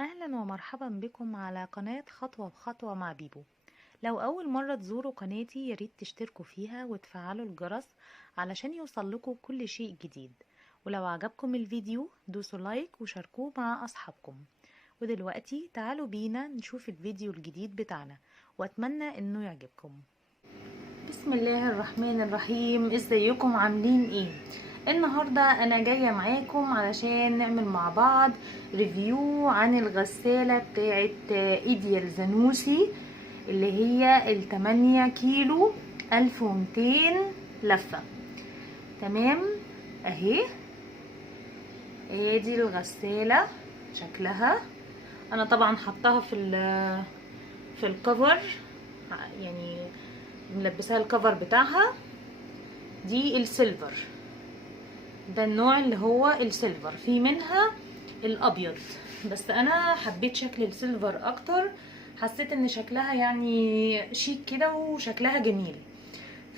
أهلا ومرحبا بكم على قناة خطوة بخطوة مع بيبو. لو أول مرة تزوروا قناتي ياريت تشتركوا فيها وتفعلوا الجرس علشان يوصلكوا كل شيء جديد، ولو عجبكم الفيديو دوسوا لايك وشاركوه مع أصحابكم. ودلوقتي تعالوا بينا نشوف الفيديو الجديد بتاعنا وأتمنى إنه يعجبكم. بسم الله الرحمن الرحيم، ازيكم عاملين ايه؟ النهاردة انا جاية معاكم علشان نعمل مع بعض ريفيو عن الغسالة بتاعت ايديال زانوسي اللي هي ال8 كيلو 1200 لفة. تمام، اهي ادي الغسالة شكلها. انا طبعا حطها في الكفر، يعني ملبسها الكفر بتاعها. دي السيلفر، ده النوع اللي هو السيلفر، في منها الابيض بس انا حبيت شكل السيلفر اكتر، حسيت ان شكلها يعني شيك كده وشكلها جميل.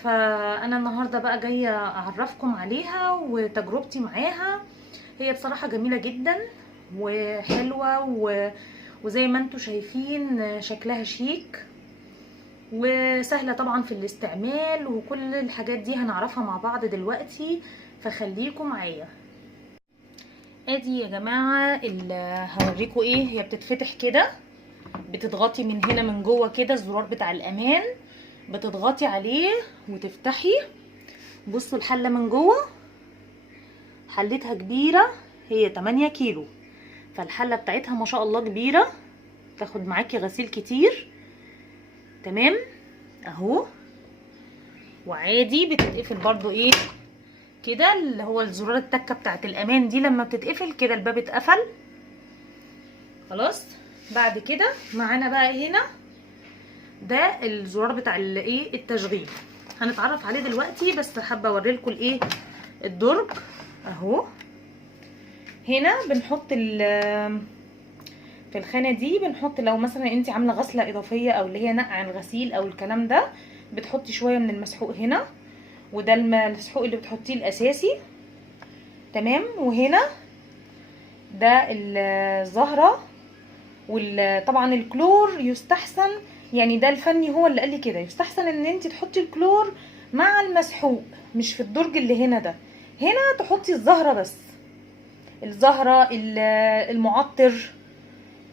فانا النهارده بقى جايه اعرفكم عليها وتجربتي معاها. هي بصراحه جميله جدا وحلوه وزي ما انتم شايفين شكلها شيك وسهله طبعا في الاستعمال، وكل الحاجات دي هنعرفها مع بعض دلوقتي، فخليكم معايا. ادي يا جماعه هوريكم ايه. هي بتتفتح كده، بتضغطي من هنا من جوه كده، الزرار بتاع الامان بتضغطي عليه وتفتحي. بصوا الحله من جوه، حلتها كبيره، هي 8 كيلو، فالحله بتاعتها ما شاء الله كبيره، تاخد معاكي غسيل كتير. تمام اهو. وعادي بتتقفل برضو ايه كده، اللي هو الزرار التكه بتاعت الامان دي لما بتتقفل كده الباب اتقفل خلاص. بعد كده معانا بقى هنا ده الزرار بتاع الايه التشغيل، هنتعرف عليه دلوقتي، بس حابه اوريلكم الايه الدرج اهو. هنا بنحط في الخانه دي بنحط، لو مثلا انت عامله غسله اضافيه او اللي هي نقع الغسيل او الكلام ده، بتحطي شويه من المسحوق هنا، وده المسحوق اللي بتحطيه الاساسي. تمام. وهنا ده الزهره، وطبعا الكلور يستحسن، يعني ده الفني هو اللي قال لي كده، يستحسن ان انت تحطي الكلور مع المسحوق، مش في الدرج اللي هنا ده. هنا تحطي الزهره بس، الزهره المعطر،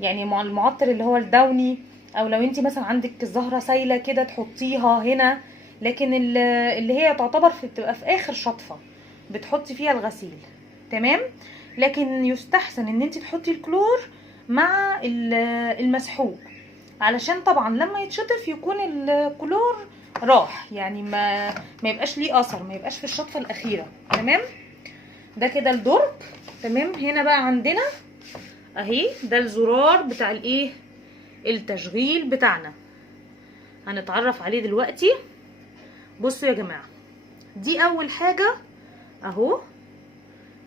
يعني المعطر اللي هو الدوني، او لو انت مثلا عندك الزهره سايله كده تحطيها هنا. لكن اللي هي تعتبر بتبقى في اخر شطفه بتحطي فيها الغسيل. تمام. لكن يستحسن ان انت تحطي الكلور مع المسحوق، علشان طبعا لما يتشطف يكون الكلور راح، يعني ما يبقاش ليه اثر، ما يبقاش في الشطفه الاخيره. تمام. ده كده الدرج. تمام. هنا بقى عندنا اهي ده الزرار بتاع الايه التشغيل بتاعنا، هنتعرف عليه دلوقتي. بصوا يا جماعه، دي اول حاجه اهو،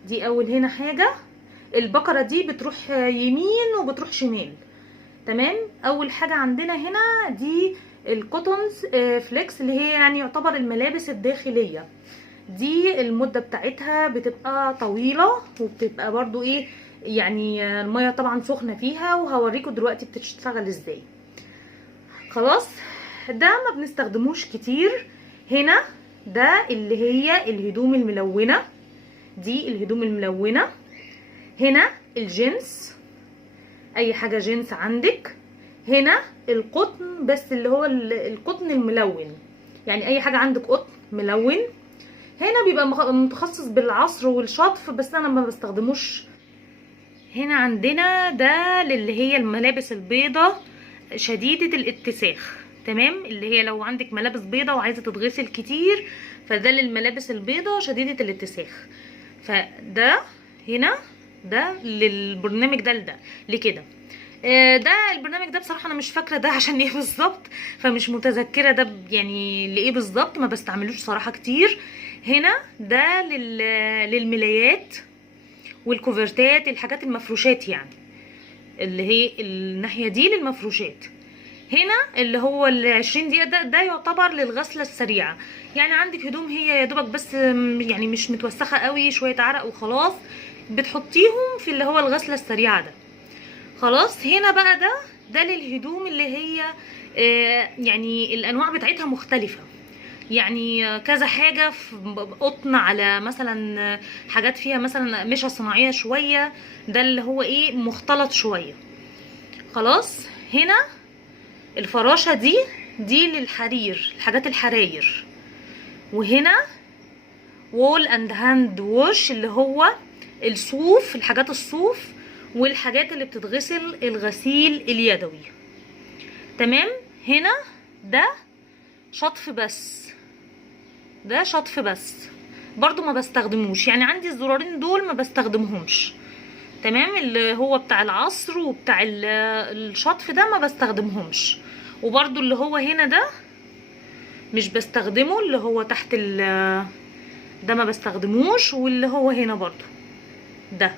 دي اول هنا حاجه، البكره دي بتروح يمين وبتروح شمال. تمام. اول حاجه عندنا هنا دي الكوتونز فليكس، اللي هي يعني يعتبر الملابس الداخليه. دي المده بتاعتها بتبقى طويله، وبتبقى برضو ايه يعني الميه طبعا سخنه فيها، وهوريكم دلوقتي بتشتغل ازاي. خلاص، ده ما بنستخدموش كتير. هنا ده اللي هي الهدوم الملونه، دي الهدوم الملونه. هنا الجنس، اي حاجه جنس عندك. هنا القطن، بس اللي هو القطن الملون، يعني اي حاجه عندك قطن ملون. هنا بيبقى متخصص بالعصر والشطف، بس انا ما بستخدموش. هنا عندنا ده اللي هي الملابس البيضة شديدة الاتساخ. تمام، اللي هي لو عندك ملابس بيضة وعايزة تتغسل كتير، فده للملابس البيضة شديدة الاتساخ. فده هنا ده للبرنامج ده لكده. ده البرنامج ده بصراحه انا مش فاكره ده عشان ايه بالظبط، فمش متذكره ده يعني لايه بالظبط، ما بستعملوش صراحه كتير. هنا ده للملايات والكوفرتات، الحاجات المفروشات يعني، اللي هي الناحيه دي للمفروشات. هنا اللي هو ال20 دقيقه ده يعتبر للغسله السريعه، يعني عندك هدوم هي يا دوبك بس يعني مش متوسخه قوي، شويه عرق وخلاص، بتحطيهم في اللي هو الغسله السريعه ده. خلاص هنا بقى ده للهدوم اللي هي يعني الانواع بتاعتها مختلفة، يعني كذا حاجة في قطن، على مثلا حاجات فيها مثلا قماشة صناعية شوية، ده اللي هو ايه مختلط شوية. خلاص هنا الفراشة دي للحرير، الحاجات الحراير. وهنا وول اند هاند ووش اللي هو الصوف، الحاجات الصوف والحاجات اللي بتتغسل الغسيل اليدوي. تمام. هنا ده شطف بس، ده شطف بس برضو ما بستخدموش، يعني عندي الزرارين دول ما بستخدمهمش. تمام. اللي هو بتاع العصر وبتاع الشطف ده ما بستخدمهمش. وبرضو اللي هو هنا ده مش بستخدمه، اللي هو تحت ده ما بستخدموش، واللي هو هنا برضو ده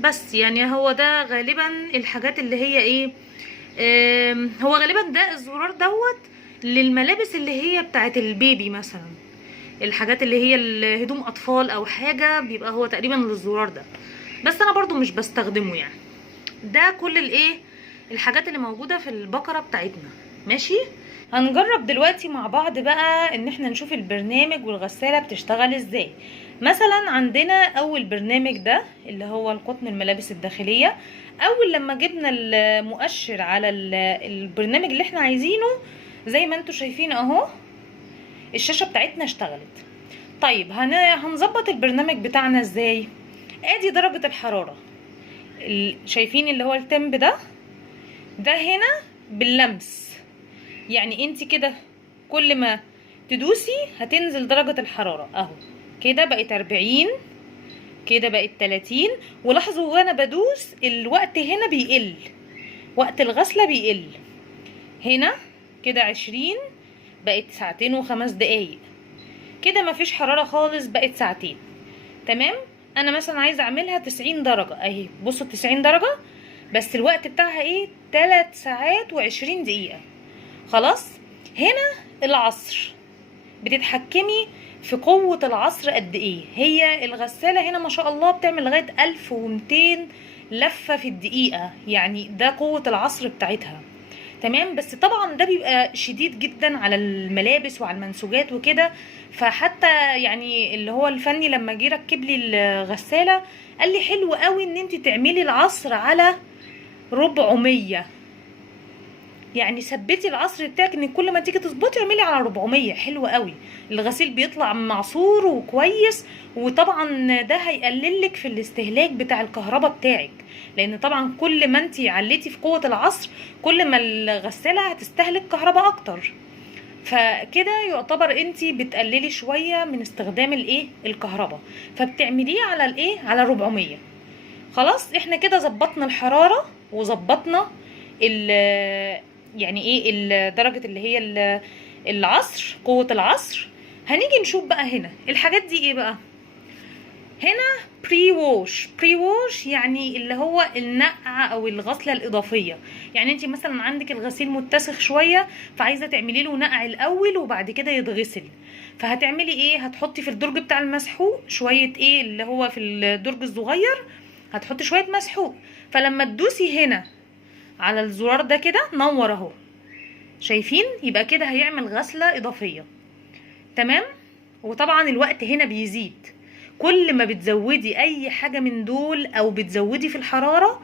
بس. يعني هو ده غالبا الحاجات اللي هي ايه، هو غالبا ده الزرار للملابس اللي هي بتاعت البيبي مثلا، الحاجات اللي هي الهدوم اطفال او حاجة، بيبقى هو تقريبا للزرار ده، بس انا برضو مش بستخدمه يعني. ده كل الايه الحاجات اللي موجودة في البقرة بتاعتنا. ماشي. هنجرب دلوقتي مع بعض بقى ان احنا نشوف البرنامج والغسالة بتشتغل ازاي. مثلا عندنا اول برنامج ده اللي هو القطن الملابس الداخلية. اول لما جبنا المؤشر على البرنامج اللي احنا عايزينه، زي ما انتوا شايفين اهو الشاشة بتاعتنا اشتغلت. طيب هنظبط البرنامج بتاعنا ازاي؟ ادي درجة الحرارة، شايفين اللي هو التمب ده هنا باللمس، يعني انت كده كل ما تدوسي هتنزل درجة الحرارة اهو، كده بقت 40، كده بقت 30. ولاحظوا وانا بدوس الوقت هنا بيقل، وقت الغسلة بيقل. هنا كده 20 بقت 2:05 كده مفيش حرارة خالص، بقت 2 ساعة. تمام. انا مثلا عايزة اعملها 90 درجة اهي، بصوا 90 درجة بس الوقت بتاعها ايه 3 ساعات و20 دقيقة. خلاص. هنا العصر، بتتحكمي في قوة العصر قد ايه. هي الغسالة هنا ما شاء الله بتعمل لغاية 1200 لفة في الدقيقة، يعني ده قوة العصر بتاعتها. تمام. بس طبعا ده بيبقى شديد جدا على الملابس وعلى المنسوجات وكده، فحتى يعني اللي هو الفني لما جه ركب لي الغسالة قال لي حلو قوي ان انت تعملي العصر على 400، يعني ثبتي العصر بتاعك ان كل ما تيجي تظبطي اعملي على 400. حلو قوي، الغسيل بيطلع معصور وكويس، وطبعا ده هيقلل لك في الاستهلاك بتاع الكهرباء بتاعك، لان طبعا كل ما انت عليتي في قوة العصر كل ما الغسالة هتستهلك كهرباء اكتر، فكده يعتبر انت بتقللي شوية من استخدام الايه الكهرباء، فبتعمليه على الايه على 400. خلاص احنا كده ظبطنا الحرارة وظبطنا يعني ايه درجة اللي هي العصر، قوة العصر. هنيجي نشوف بقى هنا الحاجات دي ايه بقى. هنا بري ووش يعني اللي هو النقع او الغسلة الاضافية، يعني انت مثلا عندك الغسيل متسخ شوية فعايزة تعملي له نقع الاول وبعد كده يتغسل، فهتعملي ايه هتحطي في الدرج بتاع المسحوق شوية ايه اللي هو في الدرج الصغير هتحطي شوية مسحوق، فلما تدوسي هنا على الزرار ده كده نور اهو، شايفين؟ يبقى كده هيعمل غسلة اضافية. تمام. وطبعا الوقت هنا بيزيد، كل ما بتزودي اي حاجة من دول او بتزودي في الحرارة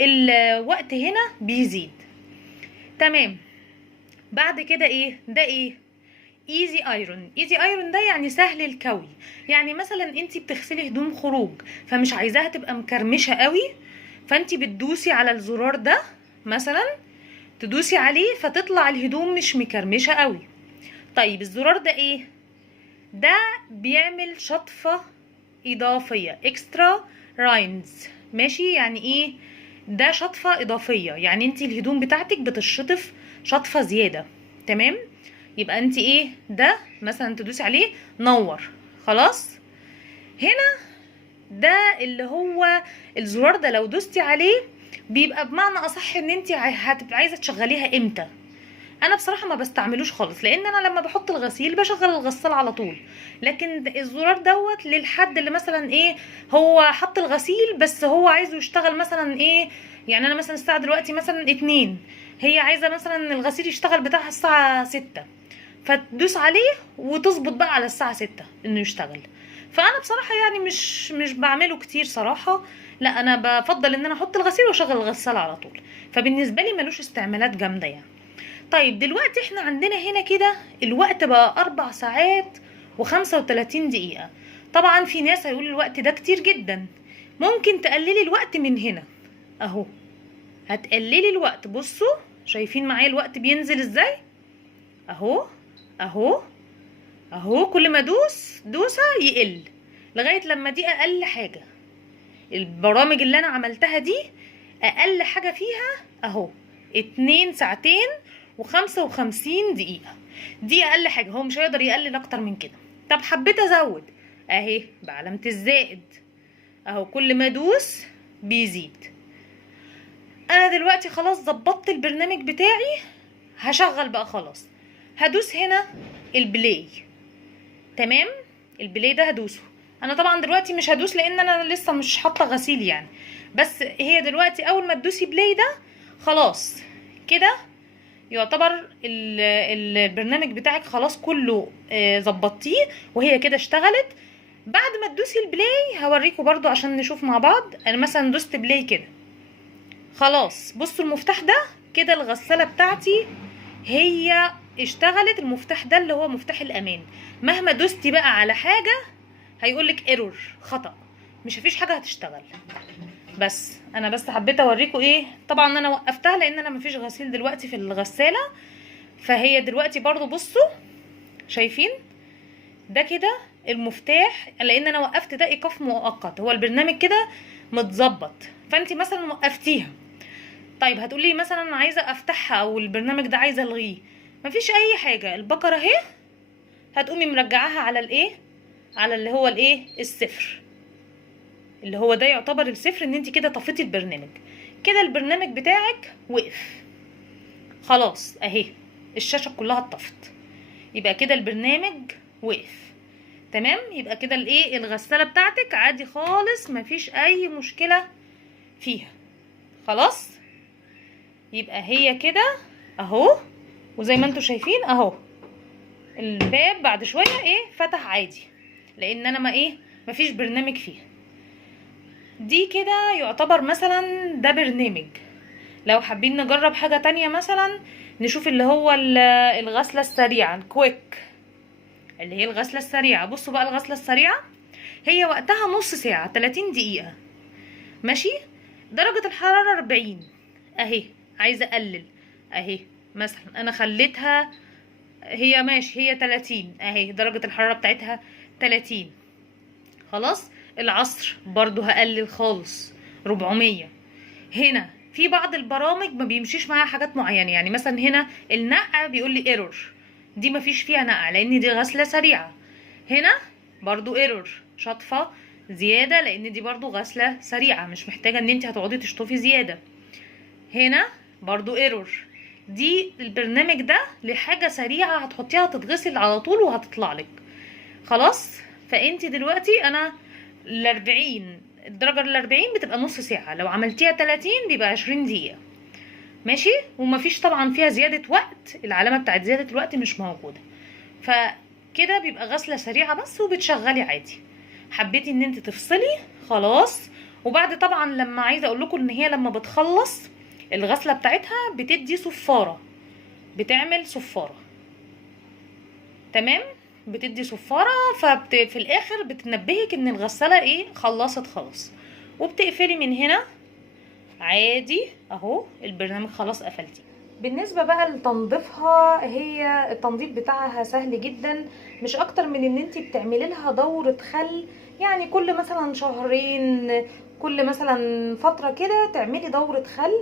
الوقت هنا بيزيد. تمام. بعد كده ايه ده ايه ايزي ايرون ده يعني سهل الكوي، يعني مثلا انت بتغسلي هدوم خروج فمش عايزاها تبقى مكرمشة قوي، فانت بتدوسي على الزرار ده مثلا، تدوسي عليه فتطلع الهدوم مش مكرمشة قوي. طيب الزرار ده ايه ده بيعمل شطفة اضافية اكسترا راينز. ماشي. يعني ايه ده شطفة اضافية، يعني انت الهدوم بتاعتك بتشطف شطفة زيادة. تمام. يبقى انت ايه ده مثلا تدوسي عليه نور. خلاص. هنا ده اللي هو الزرار ده لو دوستي عليه بيبقى بمعنى اصح ان انت هتبقى عايزه تشغليها امتى، انا بصراحه ما بستعملوش خالص، لان انا لما بحط الغسيل بشغل الغسالة على طول. لكن الزرار دوت للحد اللي مثلا ايه، هو حط الغسيل بس هو عايزه يشتغل مثلا ايه، يعني انا مثلا الساعه دلوقتي مثلا 2، هي عايزه مثلا الغسيل يشتغل بتاعها الساعه 6، فتدوس عليه وتظبط بقى على الساعه 6 انه يشتغل. فانا بصراحه يعني مش بعمله كتير صراحه. لا، انا بفضل ان انا احط الغسيل واشغل الغساله على طول. فبالنسبه لي ملوش استعمالات جامده يعني. طيب دلوقتي احنا عندنا هنا كده الوقت بقى 4 ساعات و35 دقيقة. طبعا في ناس هيقول الوقت ده كتير جدا. ممكن تقللي الوقت من هنا اهو، هتقللي الوقت. بصوا شايفين معايا الوقت بينزل ازاي؟ اهو اهو اهو، كل ما ادوس دوسة يقل لغاية لما دي اقل حاجة. البرامج اللي انا عملتها دي اقل حاجة فيها اهو 2 ساعتين و55 دقيقة. دي اقل حاجة، هو مش هيقدر يقلل اكتر من كده. طب حبيت ازود اهي بعلامة الزائد اهو، كل ما ادوس بيزيد. انا دلوقتي خلاص ظبطت البرنامج بتاعي، هشغل بقى خلاص. هدوس هنا البلاي. تمام، البلاي ده هدوسه. انا طبعا دلوقتي مش هدوس لان انا لسه مش حاطه غسيل يعني، بس هي دلوقتي اول ما تدوسي بلاي ده خلاص كده يعتبر البرنامج بتاعك خلاص كله ظبطتيه وهي كده اشتغلت. بعد ما تدوسي البلاي هوريكم برضو عشان نشوف مع بعض. انا مثلا دوست بلاي كده خلاص، بصوا المفتاح ده كده الغسالة بتاعتي هي اشتغلت. المفتاح ده اللي هو مفتاح الامان، مهما دوستي بقى على حاجة هيقولك ايرور، خطأ، مش مفيش حاجة هتشتغل. بس انا بس حبيت اوريكم ايه. طبعا انا وقفتها لان انا مفيش غسيل دلوقتي في الغسالة، فهي دلوقتي برضو بصوا شايفين ده كده المفتاح، لان انا وقفت ده ايقاف مؤقت، هو البرنامج كده متظبط. فانت مثلا وقفتيها، طيب هتقولي مثلا انا عايزه افتحها او البرنامج ده عايزه الغيه، مفيش اي حاجه، البقره اهي هتقومي مرجعاها على الايه، على اللي هو الايه الصفر، اللي هو ده يعتبر الصفر، ان انت كده طفيتي البرنامج. كده البرنامج بتاعك وقف خلاص اهي، الشاشه كلها اتطفت، يبقى كده البرنامج وقف. تمام، يبقى كده الايه الغساله بتاعتك عادي خالص، مفيش اي مشكله فيها خلاص. يبقى هي كده اهو، وزي ما انتوا شايفين اهو الباب بعد شويه ايه فتح عادي، لان انا ما ايه مفيش برنامج فيها. دي كده يعتبر مثلا ده برنامج. لو حابين نجرب حاجه تانية مثلا نشوف اللي هو الغسله السريعه الكويك، اللي هي الغسله السريعه. بصوا بقى الغسله السريعه هي وقتها نص ساعه 30 دقيقه ماشي. درجه الحراره 40 اهي، عايزه اقلل اهي مثلا انا خليتها هي ماشي، هي 30 اهي درجه الحراره بتاعتها 30 خلاص. العصر برضو هقلل خالص 400. هنا في بعض البرامج ما بيمشيش معاها حاجات معينه، يعني مثلا هنا النقع بيقول لي ايرور، دي ما فيش فيها نقع لان دي غسله سريعه. هنا برضو ايرور، شطفه زياده لان دي برضو غسله سريعه مش محتاجه ان انت هتقعدي تشطفي زياده. هنا برضو ايرور، دي البرنامج ده لحاجه سريعه هتحطيها تتغسل على طول وهتطلع لك خلاص. فانت دلوقتي انا الدرجه ال40 بتبقى نص ساعه، لو عملتيها 30 بيبقى 20 دقيقه ماشي. ومفيش طبعا فيها زياده وقت، العلامه بتاعت زياده الوقت مش موجوده. فكده بيبقى غسله سريعه بس وبتشغلي عادي. حبيتي ان انت تفصلي خلاص. وبعد طبعا لما عايزه اقول لكم ان هي لما بتخلص الغسله بتاعتها بتدي صفاره، بتعمل صفاره تمام، بتدي صفاره. في الاخر بتنبهك ان الغساله ايه خلصت خلاص، وبتقفلي من هنا عادي اهو البرنامج خلاص قفلتيه. بالنسبه بقى لتنظيفها، هي التنظيف بتاعها سهل جدا، مش اكتر من ان انت بتعملي لها دوره خل، يعني كل مثلا شهرين كل مثلا فتره كده تعملي دوره خل،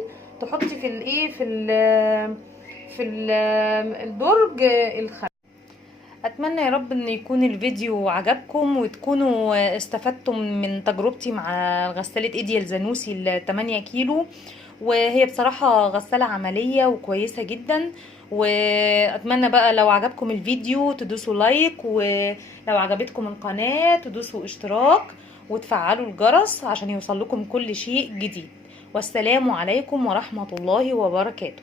تحطي في الايه في الدرج الخل. اتمنى يا رب ان يكون الفيديو عجبكم وتكونوا استفدتم من تجربتي مع غسالة ايديال زانوسي ال 8 كيلو. وهي بصراحة غسالة عملية وكويسة جدا. واتمنى بقى لو عجبكم الفيديو تدوسوا لايك، ولو عجبتكم القناة تدوسوا اشتراك وتفعلوا الجرس عشان يوصل لكم كل شيء جديد. والسلام عليكم ورحمة الله وبركاته.